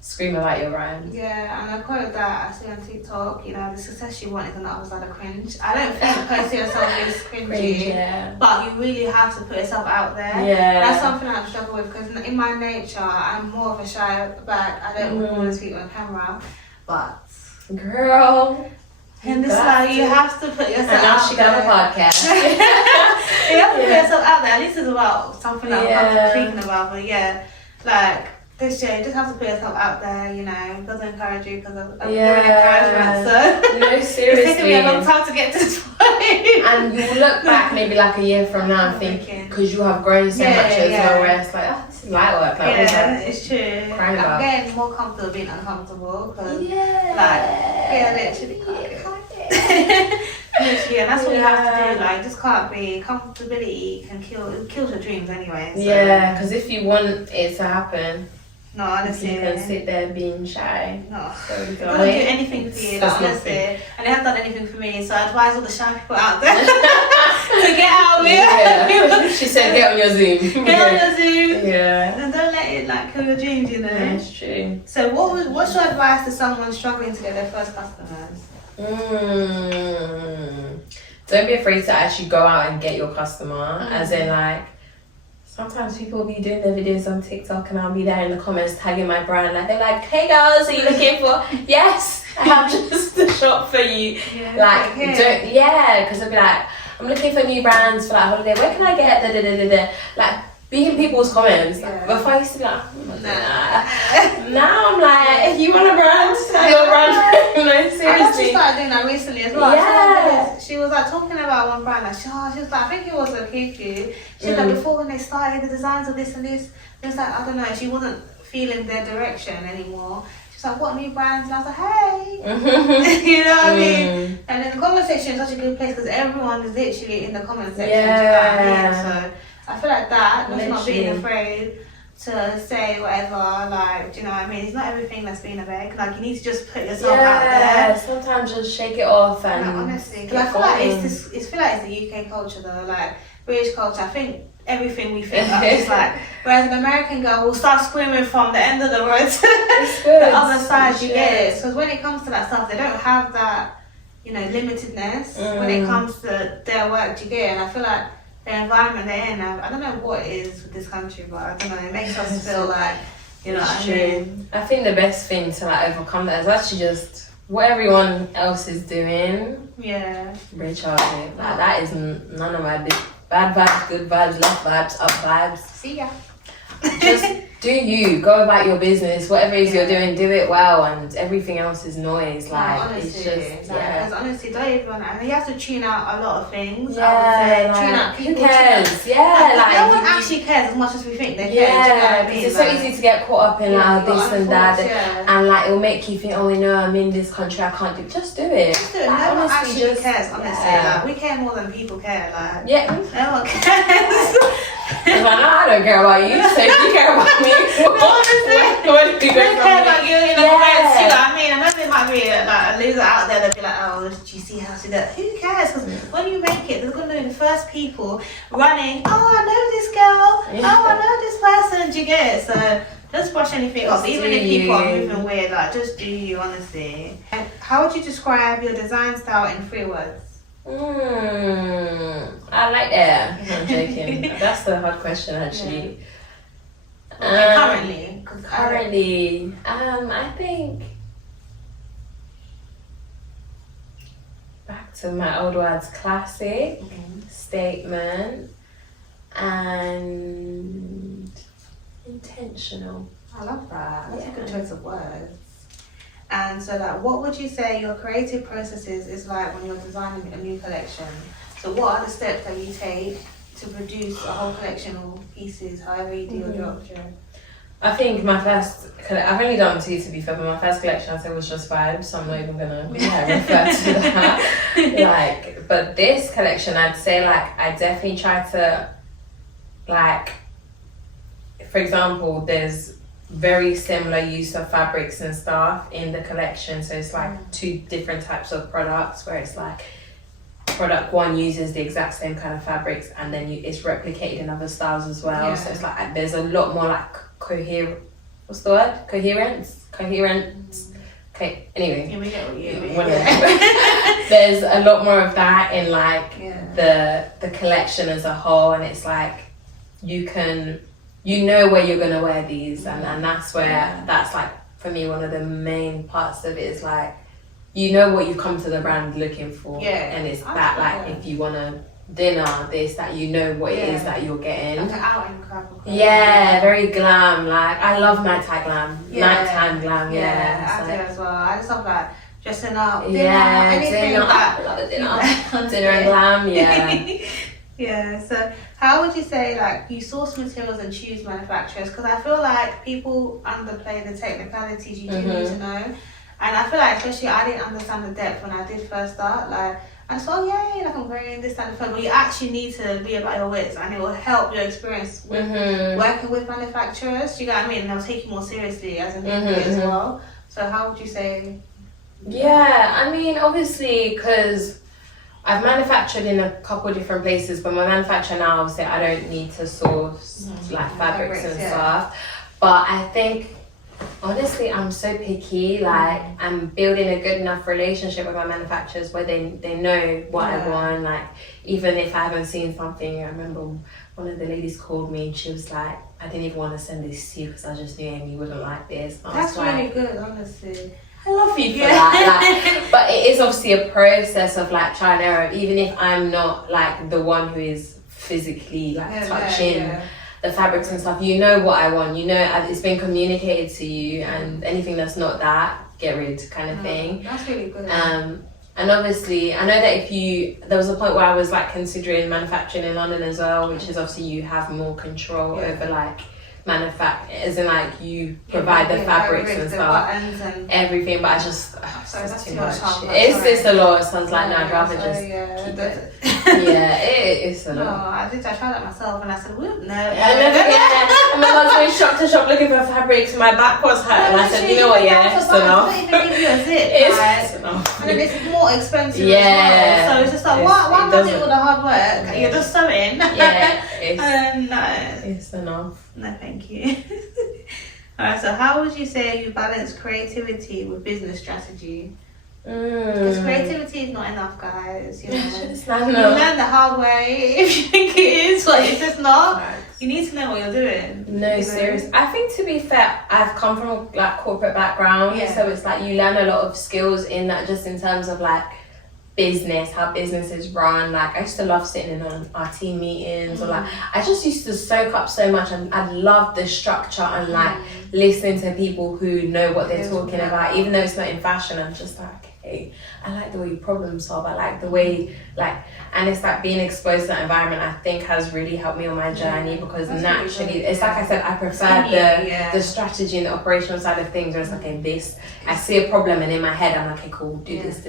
scream about your brand. Yeah, and I quote that I see on TikTok, you know, the success you want is on the other side of cringe. I don't think posting yourself is cringy, but you really have to put yourself out there. That's something I struggle with, because in my nature, I'm more of a shy back. I don't want to speak on camera, but girl, in this life, you have to put yourself out there. And now she got a podcast. You have to put yourself out there. At least it's about something that I'm thinking about, but like, this year, you just have to put yourself out there, you know. It doesn't encourage you because of encouragement. So no, seriously, it's taken me a long time to get to this point. And you look back maybe like a year from now and think, because you have grown so much as well, where it's like, oh, this is light work. Like, it's true. I'm getting more comfortable being uncomfortable, because literally literally, and that's what you have to do. Like, just can't be. Comfortability can kills your dreams anyway. So. Yeah, because if you want it to happen, no, honestly, you can sit there being shy. No, so don't do anything for you. Like, honestly, and they haven't done anything for me. So I advise all the shy people out there to get out of here. She said, get on your Zoom. Get on your Zoom. Yeah, and don't let it like kill your dreams. You know. That's true. So what's your advice to someone struggling to get their first customers? Don't be afraid to actually go out and get your customer. As in, like, sometimes people will be doing their videos on TikTok and I'll be there in the comments tagging my brand. Like, they're like, hey girls, are you looking for? Yes, I have just a shop for you. Like, because they'll be like, I'm looking for new brands for like holiday. Where can I get Like, be in people's comments. Yeah. Before I used to be like, Nah. now I'm like, if you want a brand, your brand. No, I thought she seriously. started doing that recently as well. Yeah. She was like talking about one brand, like she was like, I think it was a Kiki. She was like, before when they started the designs of this and this, it was like, I don't know, she wasn't feeling their direction anymore. She's like, what new brands? And I was like, hey. You know what I mean? And then the comment section is such a good place because everyone is literally in the comment section. Yeah. Do you know what I mean? So I feel like that, just not being Literally. afraid to say whatever, like, do you know what I mean? It's not everything that's being a beg. Like, you need to just put yourself out there. Sometimes just shake it off and Like, honestly, keep because I feel like going. it's feel like it's the UK culture though, like British culture. I think everything we think of is like, whereas an American girl will start screaming from the end of the road to the other side. You get it? Because when it comes to that stuff, they don't have that, you know, limitedness when it comes to their work. Do you get it? And I feel like the environment they're in, I don't know what it is with this country, but I don't know, it makes us feel like, you know what I mean? I think the best thing to like overcome that is actually just what everyone else is doing. Yeah. Reach out to it. Like, that is none of my bad vibes, good vibes, left vibes, up vibes. See ya. Just do you. Go about your business. Whatever it is you're doing, do it well, and everything else is noise. Like, honestly, it's just, because honestly, don't even. I mean, you have to tune out a lot of things. Yeah, I would say, like, tune out who people. cares? Yeah, like, no one you- actually cares as much as we think they care. do you know what I Yeah, mean? because it's so Like, easy to get caught up in like this and that, yeah. and like it'll make you think, oh, you know, I'm in this country, I can't do. Just do it. Just do it. Like, No one honestly, actually just- cares. Honestly, yeah. like we care more than people care. Like Yeah. no one cares. It's like, no, I don't care about you. So if you care about me, what do you They don't care from about me? you in the comments, you know what I mean? I know there might be like a loser out there that'll be like, oh, do you see how she does? Who cares? Because when you make it, they're going to be the first people running, oh, I know this girl, oh, I know this person, do you get it? So just brush anything off, even if people are moving weird, like just do you, honestly. And how would you describe your design style in 3 words? I like that. I'm joking. That's the hard question, actually. Currently. Currently, I think back to my old words: classic, statement, and intentional. I love that. That's a good Yeah. choice of words. And so, like, what would you say your creative processes is like when you're designing a new collection? So, what are the steps that you take to produce a whole collection or pieces, however you do your drops? I think my first, I've only done 2 to be fair, but my first collection I said was just vibes, so I'm not even gonna refer to that. Like, but this collection, I'd say, like, I definitely try to, like, for example, there's very similar use of fabrics and stuff in the collection, so it's like 2 different types of products where it's like product 1 uses the exact same kind of fabrics and then it's replicated in other styles as well. So it's like there's a lot more like what's the word? Coherence. Okay, anyway. Yeah, we get what you mean. Whatever. There's a lot more of that in like the collection as a whole, and it's like you know where you're gonna wear these, and that's where that's like for me one of the main parts of it is like you know what you come to the brand looking for, and it's that like if you want a dinner, this, that, you know what it is that you're getting. Like an outing crap. Yeah, very glam. Like I love nighttime glam, nighttime glam. Yeah, I do as well. I just love like dressing up, dinner, Yeah, anything dinner. like I love a dinner. Dinner and glam. Yeah. Yeah, so how would you say like you source materials and choose manufacturers? Because I feel like people underplay the technicalities you do need to know, and I feel like especially I didn't understand the depth when I did first start. Like I thought, yay, like I'm wearing this kind of phone, but you actually need to be about your wits, and it will help your experience with working with manufacturers. Do you know what I mean? And they'll take you more seriously as an indie as well. So how would you say? Yeah, I mean, obviously, because I've manufactured in a couple of different places, but my manufacturer now, obviously, I don't need to source like fabrics and stuff. But I think, honestly, I'm so picky. Like, I'm building a good enough relationship with my manufacturers where they know what I want. Like, even if I haven't seen something, I remember one of the ladies called me and she was like, I didn't even want to send this to you because I just knew Aimee wouldn't like this. That's really good, honestly. I love you for that. Like, but it is obviously a process of like trial and error. Even if I'm not like the one who is physically like touching the fabrics and stuff, you know what I want, you know it's been communicated to you, and anything that's not that, get rid kind of thing. That's really good. And obviously, I know that there was a point where I was like considering manufacturing in London as well, which is obviously you have more control over like as in like you provide the fabrics and stuff, and everything, but I just it's too much. It's a lot. It sounds like, no, I'd rather just keep it. It's a lot. No, I tried that myself and I said, whoop, no. And my mum went shop to shop looking for fabrics, and my back was hurt, and I said, you know what, it's enough. They don't even give you a zip. It's enough. And then it's more expensive as well. So it's just like, why not do all the hard work? You're just sewing. It's enough. No, thank you. Alright, so how would you say you balance creativity with business strategy? Because creativity is not enough, guys. You know, it's not you enough. learn the hard way if you think it is, but it's just not. You need to know what you're doing. No, seriously. I think, to be fair, I've come from a like corporate background, so it's like you learn a lot of skills in that, just in terms of like business, how business is run. Like I used to love sitting in on our team meetings, or like I just used to soak up so much, and I love the structure and like listening to people who know what they're talking about, even though it's not in fashion. I'm just like, hey, I like the way you problem solve, I like the way and it's like being exposed to that environment, I think has really helped me on my journey, because naturally it's like I said, I prefer the strategy and the operational side of things, where it's like, I see a problem and in my head I'm like, okay, cool, do this,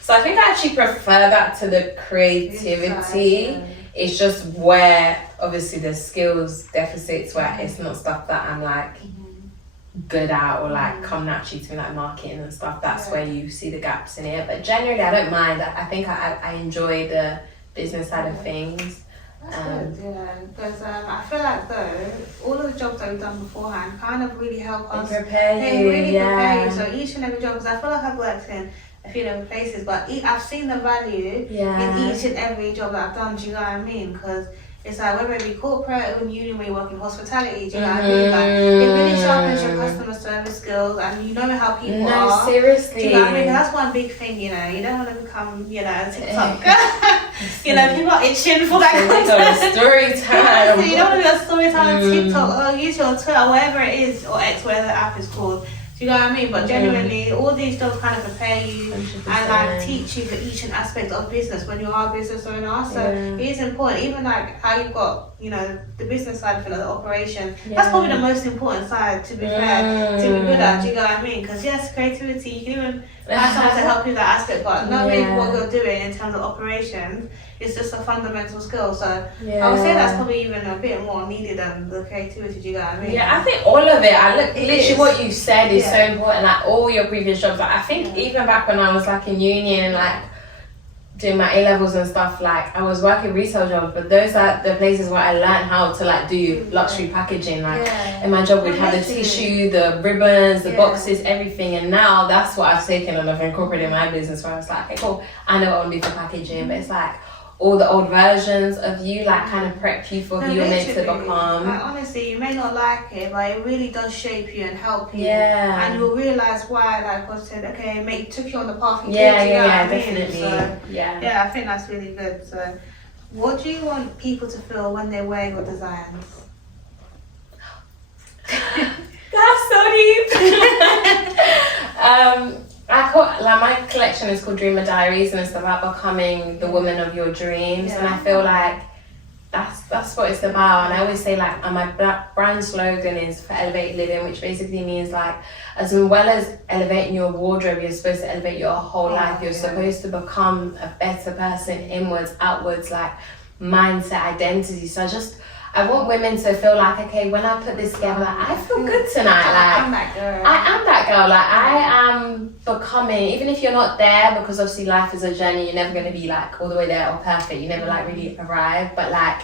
so I think I actually prefer that to the creativity. It's just where obviously the skills deficits, where it's not stuff that I'm like good at, or like come naturally to me, like marketing and stuff. That's where you see the gaps in it, but generally I don't mind. I think I enjoy the business side of things. That's good, because I feel like though all of the jobs that we've done beforehand kind of really help us. They really prepare you. So each and every job, because I feel like I've worked in a few different places, but I've seen the value in each and every job that I've done. Do you know what I mean? Because it's like, whether it be corporate or union, where you work in hospitality, do you know what I mean? Like, it really sharpens your customer service skills, and you know how people are. No, seriously. Do you know what I mean? That's one big thing, you know. You don't want to become, you know, TikTok. You know, people are itching for that content. Story time. So you don't want to be a story time on TikTok or YouTube or Twitter, whatever it is, or X, whatever the app is called. Do you know what I mean? But genuinely, all these jobs kind of prepare you 100%. And like teach you for each and aspect of business when you are a business owner. So it is important, even like how you've got, you know, the business side of it, like the operation. That's probably the most important side, to be fair, to be good at. Do you know what I mean? Because yes, creativity, you can even find someone to help you with that aspect, but knowing what you're doing in terms of operations is just a fundamental skill. So I would say that's probably even a bit more needed than the creativity. Do you know what I mean? Yeah, I think all of it. Literally what you said is so important. Like all your previous jobs. Like I think even back when I was like in uni and like doing my A-levels and stuff, like I was working retail jobs, but those are the places where I learned how to like do luxury packaging. Like in my job we'd have the tissue, the ribbons, the boxes, everything, and now that's what I've taken and I've incorporated in my business, where I was like, okay, cool, I know what I want to do for packaging, but it's like all the old versions of you, like kind of prep you for who you're meant to become. Like, honestly, you may not like it, but it really does shape you and help you. Yeah. And you'll realise why, like God said, okay, it took you on the path you did. Definitely. So, yeah, I think that's really good. So, what do you want people to feel when they're wearing your designs? That's so deep. My collection is called Dreamer Diaries, and it's about becoming the woman of your dreams. And I feel like that's what it's about. And I always say, like, my brand slogan is for elevated living, which basically means like, as well as elevating your wardrobe, you're supposed to elevate your whole life. You're supposed to become a better person, inwards, outwards, like mindset, identity. So I want women to feel like, okay, when I put this together, like, I feel good tonight. Like, I'm that girl. I am that girl. Like, I am becoming, even if you're not there, because obviously life is a journey, you're never going to be like all the way there or perfect. You never like really arrive. But like,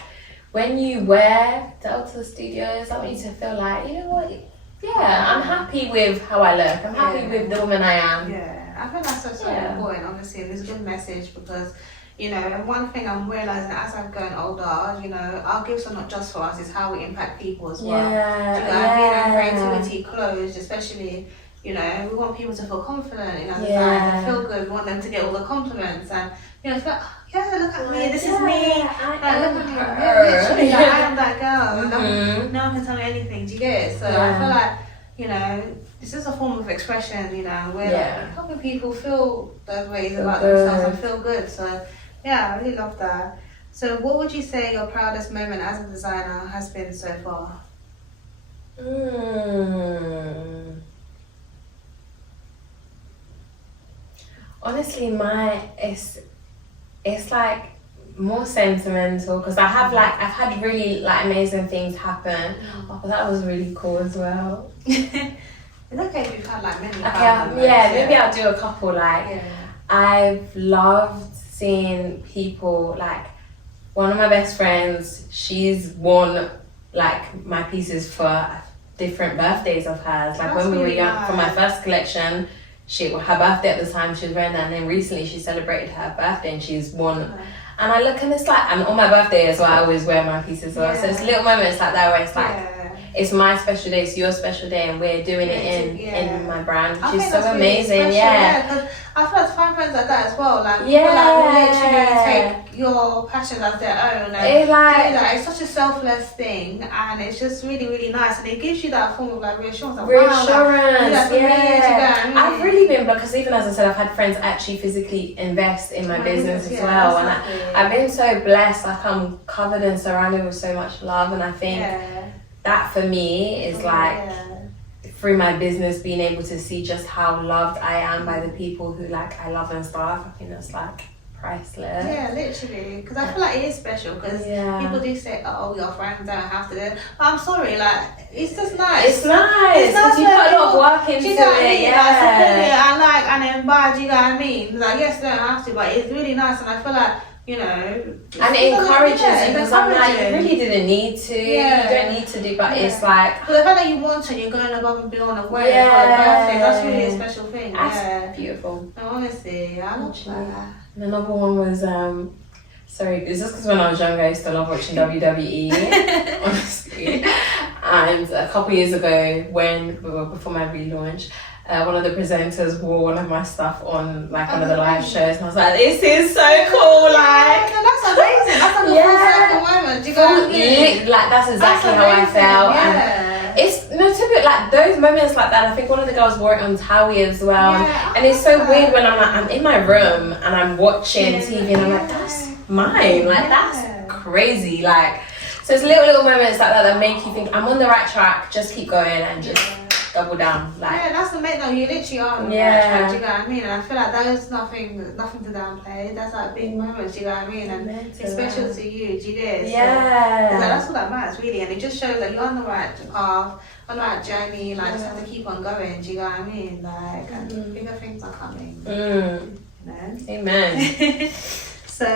when you wear DLTA Studios, I want you to feel like, you know what? Yeah, I'm happy with how I look. I'm happy with the woman I am. Yeah, I think that's so important, honestly. And it's a good message, because you know, and one thing I'm realising as I've grown older, you know, our gifts are not just for us, it's how we impact people as well. Yeah, you know, and creativity, clothes, especially, you know, we want people to feel confident in our designs and feel good. We want them to get all the compliments, and you know, yeah, look at me, this is Yeah, me. I Like, am look at me. her. Yeah, literally, like, I am that girl. Mhm. No one can tell me anything. Do you get it? So I Yeah. feel like, you know, this is a form of expression, you know, where like, helping people feel those ways about themselves and feel good. So yeah, I really love that. So what would you say your proudest moment as a designer has been so far? Honestly, it's like more sentimental because I've had really like amazing things happen. Oh, but that was really cool as well. It's okay if you've had like many. Okay, maybe I'll do a couple. Like, Yeah. I've loved seeing people, like one of my best friends, she's worn like my pieces for different birthdays of hers. Like That's when we were really young, for my nice. first collection, her birthday at the time she was wearing that, and then recently she celebrated her birthday and she's worn. And I look and it's like, and on my birthday as well, I always wear my pieces as well. So it's little moments like that where it's like, it's my special day, it's your special day, and we're doing it in my brand, which is so amazing. Really because I feel like to find friends like that as well. Like people like literally take your passion as their own. And it's like, do that. It's such a selfless thing, and it's just really, really nice, and it gives you that form of like reassurance. Like, reassurance, wow, I've really been, because even as I said, I've had friends actually physically invest in my business as well, and I've been so blessed. Like I'm covered and surrounded with so much love, and I think that for me is like through my business being able to see just how loved I am by the people who like I love and stuff. I think that's like priceless. Yeah, literally, because I feel like it is special, because people do say, oh, your friends don't have to do it. But I'm sorry, like, it's just nice. It's nice because you put a lot of work into it. And then bye, do you know what I mean? Like, yes, they don't have to, but it's really nice, and I feel like, you know, and it encourages you, because I'm like, you really didn't need to. You don't need to do, but it's like, but the fact that you want it, you're going above and beyond and wearing it for a birthday, that's really a special thing. That's beautiful. No, honestly, I love that. And another one was sorry, it's just because when I was younger I used to love watching WWE, honestly. And a couple years ago, before my relaunch, one of the presenters wore one of my stuff on like one of the live shows, and I was like, this is so cool, like. No, that's amazing. That's like a full circle moment. Do you know what I mean? Like that's exactly how I felt. And it's typical, like those moments like that. I think one of the girls wore it on Towie as well, and it's so weird when I'm in my room and I'm watching TV and I'm like, that's mine, like that's crazy, like. So it's little moments like that make you think I'm on the right track. Just keep going and just double down. Like that's amazing. No, you literally are on the right track. Do you know what I mean? And I feel like there's nothing to downplay. That's like big moments. Do you know what I mean? And it's special to you. Do you get it? So, that's what that matters really, and it just shows that you're on the right path, on the right journey. Like just have to keep on going. Do you know what I mean? Like and bigger things are coming. You know? Amen. So,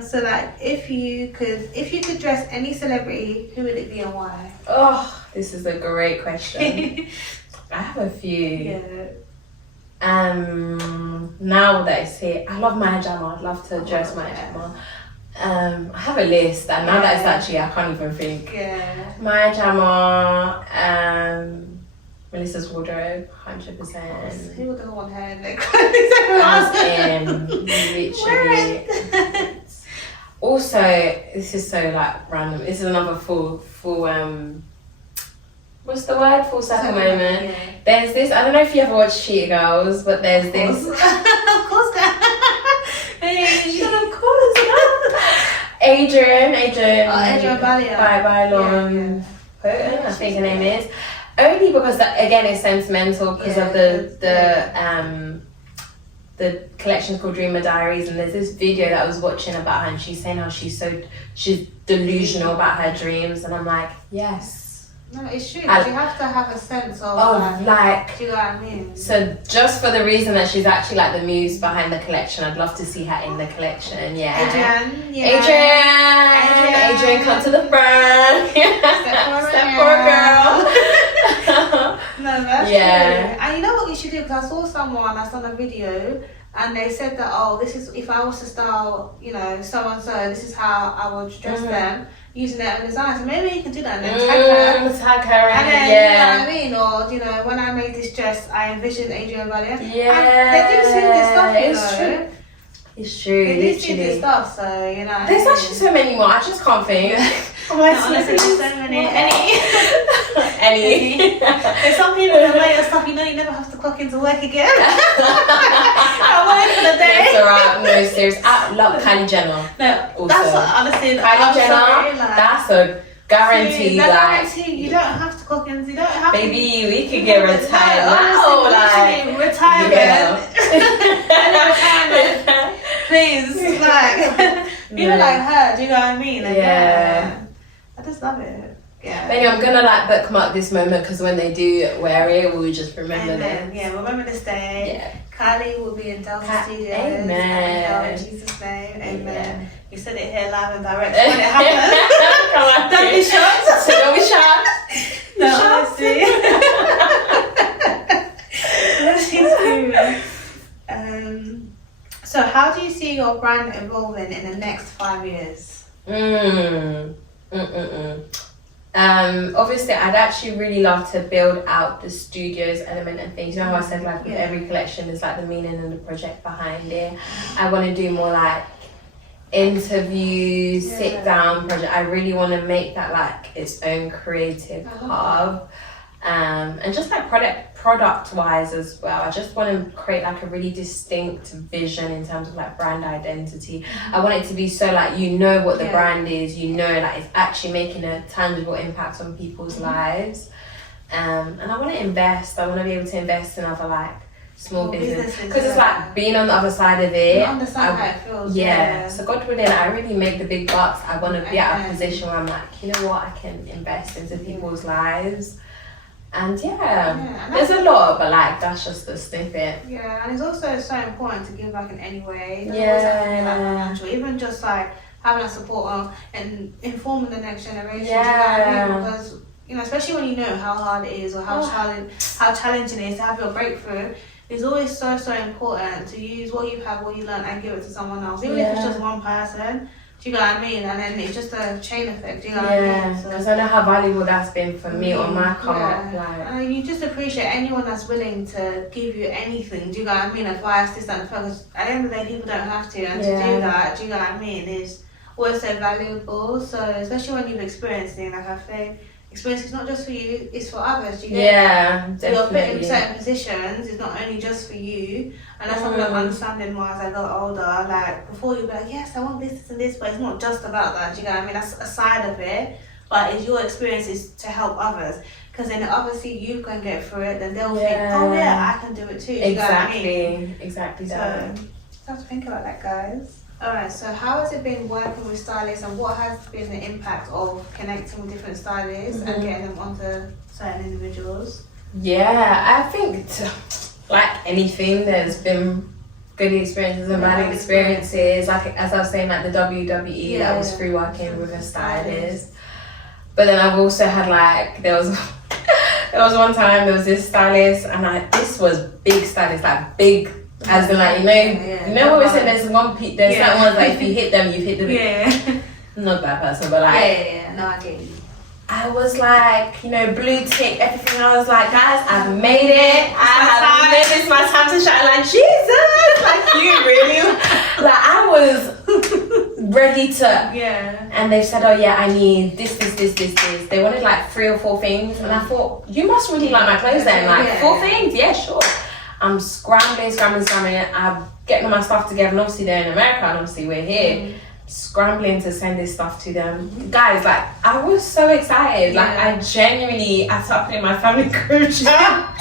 so like, if you could dress any celebrity, who would it be and why? Oh, this is a great question. I have a few. Now that I say, I love Maya Jama. I'd love to dress Maya Jama. I have a list, and now that it's actually, I can't even think. Maya Jama, Melissa's wardrobe, 100%. Who doesn't want hair in their literally. Also, this is so like random. This is another full what's the word? Full circle moment. There's this. I don't know if you ever watched Cheetah Girls, but there's this. Of course, Adrian Bailon. I think her name is. Only because that, again, it's sentimental because of the collection called Dreamer Diaries, and there's this video that I was watching about her, and she's saying how she's delusional about her dreams, and I'm like, yes. No, it's true. You have to have a sense of like, do you know what I mean? So just for the reason that she's actually like the muse behind the collection, I'd love to see her in the collection. Adrian, come to the front. Step forward, girl. No, that's true. And you know what you should do? Because I saw someone that's on a video, and they said that, oh, this is, if I was to style, you know, so and so, this is how I would dress them, using their own design. So maybe you can do that and then tag her. And then, you know what I mean? Or, you know, when I made this dress, I envisioned Adrian Bailon. Yeah. And they do sing this stuff, you know. True. It's true, They do see this literally. stuff, so you know. There's actually so many more. I just can't think. Oh my honestly, there's so many. Any. There's some people that wear your stuff, you know, you never have to clock into work again. I'm working for the day. It's alright. No, serious. I love Kylie Jenner. No, Also. that's what honestly. Kylie Jenner. Sorry, like, That's a guarantee. that Like, guarantee, you don't have to clock in. You don't have baby, to. we could get retired now. Honestly, Like, literally, retirement. Retirement. Please, like, people like her. Do you know what I mean? Like, Yeah. I just love it. Yeah. Maybe I'm gonna like bookmark this moment because when they do wear it, we'll just remember them. Yeah, remember this day. Yeah. Kylie will be in Delta Studios. Amen. And in Jesus' name, amen. Yeah. You said it here live and direct when it happens. Come on, Don't be shocked. So don't be shocked. No, honestly. So how do you see your brand evolving in the next 5 years? Obviously I'd actually really love to build out the studios element and things. You know how I said like with every collection there's like the meaning and the project behind it. I want to do more like interviews, sit down project. I really want to make that like its own creative hub. And just like product wise as well, I just want to create like a really distinct vision in terms of like brand identity. I want it to be so like you know what the brand is, you know like it's actually making a tangible impact on people's lives. And I want to invest. I want to be able to invest in other like small business because it's like being on the other side of it. You understand how it feels. Yeah. So God willing, I really make the big bucks. I want to be at a position where I'm like, you know what, I can invest into people's lives. And and there's a lot, but like that's just a snippet. Yeah, and it's also so important to give back in any way. It doesn't Yeah. always have to be like financial, even just like having a support on and informing the next generation. Yeah. Do you know what I mean? Because you know, especially when you know how hard it is or how challenging it is to have your breakthrough. It's always so important to use what you've had, what you learned, and give it to someone else, even if it's just one person. Do you know what I mean? And then it's just a chain effect. Do you know what I mean? Because I know how valuable that's been for me on my come up. Like, and you just appreciate anyone that's willing to give you anything. Do you know what I mean? Advice, this, that, and the other. Because at the end of the day, people don't have to, and to do that, do you know what I mean? Is always so valuable. So especially when you've experienced it, like I think. Experience is not just for you, it's for others. Do you get so you're put in certain positions, it's not only just for you. And that's something I'm understanding more as I got older. Like before you'd be like, yes, I want this and this, but it's not just about that. Do you know what I mean? That's a side of it. But it's your experience is to help others. Because then obviously you can get through it, then they'll think, oh yeah, I can do it too. Do you know what I mean? Exactly. So just have to think about that, guys. Alright, so how has it been working with stylists and what has been the impact of connecting with different stylists and getting them onto certain individuals? Yeah, I think like anything, there's been good experiences and bad experiences. Like as I was saying, like the WWE, that was through working with a stylist. But then I've also had like there was one time there was this stylist and this was big stylist, like big. As in like, you know what we're saying, there's certain ones like if you hit them, you've hit them. Yeah. Not that person, but like. No, I get you. I was like, blue tick, everything. I was like, guys, I've made it. It's my time to shine. Like, Jesus, like you really. Like I was ready to. Yeah. And they said, oh yeah, I need this. They wanted like 3 or 4 things. And I thought, you must really like my clothes then. Like 4 things? Yeah, sure. I'm scrambling. I'm getting all my stuff together, and obviously they're in America, and obviously we're here. Scrambling to send this stuff to them. Guys, like, I was so excited. Like, I genuinely, I started putting my family group chat.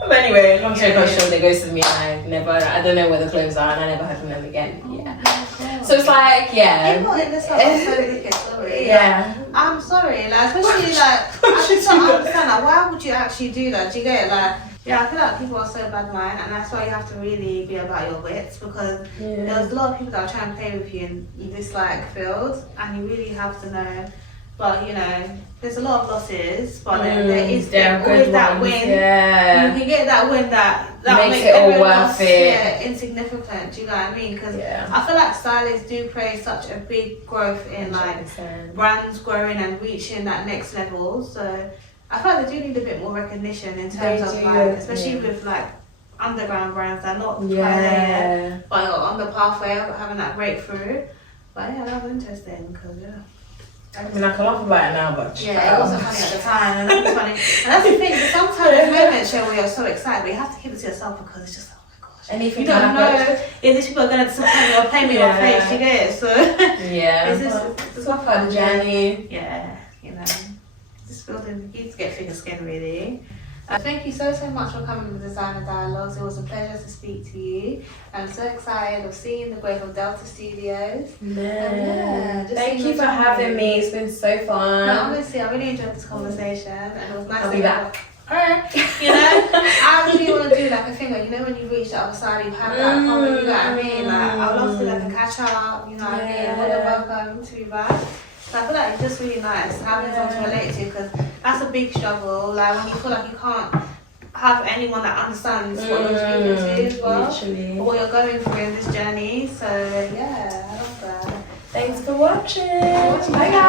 But anyway, long story short, they ghosted me, and I don't know where the clothes are, and I never heard from them again. So it's like, I'm sorry, like, especially like, I just don't understand, like, why would you actually do that? Do you get it? Like, I feel like people are so bad mind, and that's why you have to really be about your wits, because there's a lot of people that are trying to play with you in this like field, and you really have to know. But there's a lot of losses, but then there is always that win. Yeah. You can get that win that makes it all worth it. Insignificant. Do you know what I mean? Because I feel like stylists do play such a big growth in like brands growing and reaching that next level. So I feel like they do need a bit more recognition in terms of like, especially with like underground brands that are not quite there Yeah. yet, but you're on the pathway of having that breakthrough. But yeah, that was interesting because I mean, I can laugh about it now, but yeah, it wasn't funny at the time, and that was funny. And that's the thing, sometimes there's moments where you're so excited, but you have to keep it to yourself because it's just like, oh my gosh. anything You don't can know happen. if these people are going to disappoint or play me in my face, you get it? So, Yeah, it's just, it's all part of the journey. yeah, you know, just building, you need to get thick and skin really. Thank you so much for coming to the Designer Dialogues. It was a pleasure to speak to you. I'm so excited of seeing the growth of Delta Studios. Man. just Thank seeing you for what's having happening. me. It's been so fun. No, honestly, I really enjoyed this conversation, and it was nice I'll to be have- back. Alright, you know, I really want to do like a thing where, you know, when you reach the other side, you have that comment, you know what I mean? Like, I would love to do like a catch up, you know what I mean? Yeah. More than welcome to be back. So I feel like it's just really nice having someone to relate to, because that's a big struggle. Like when you feel like you can't have anyone that understands what you're speaking to as well, Literally. or what you're going through in this journey. So yeah, I love that. Thanks for watching. Bye guys.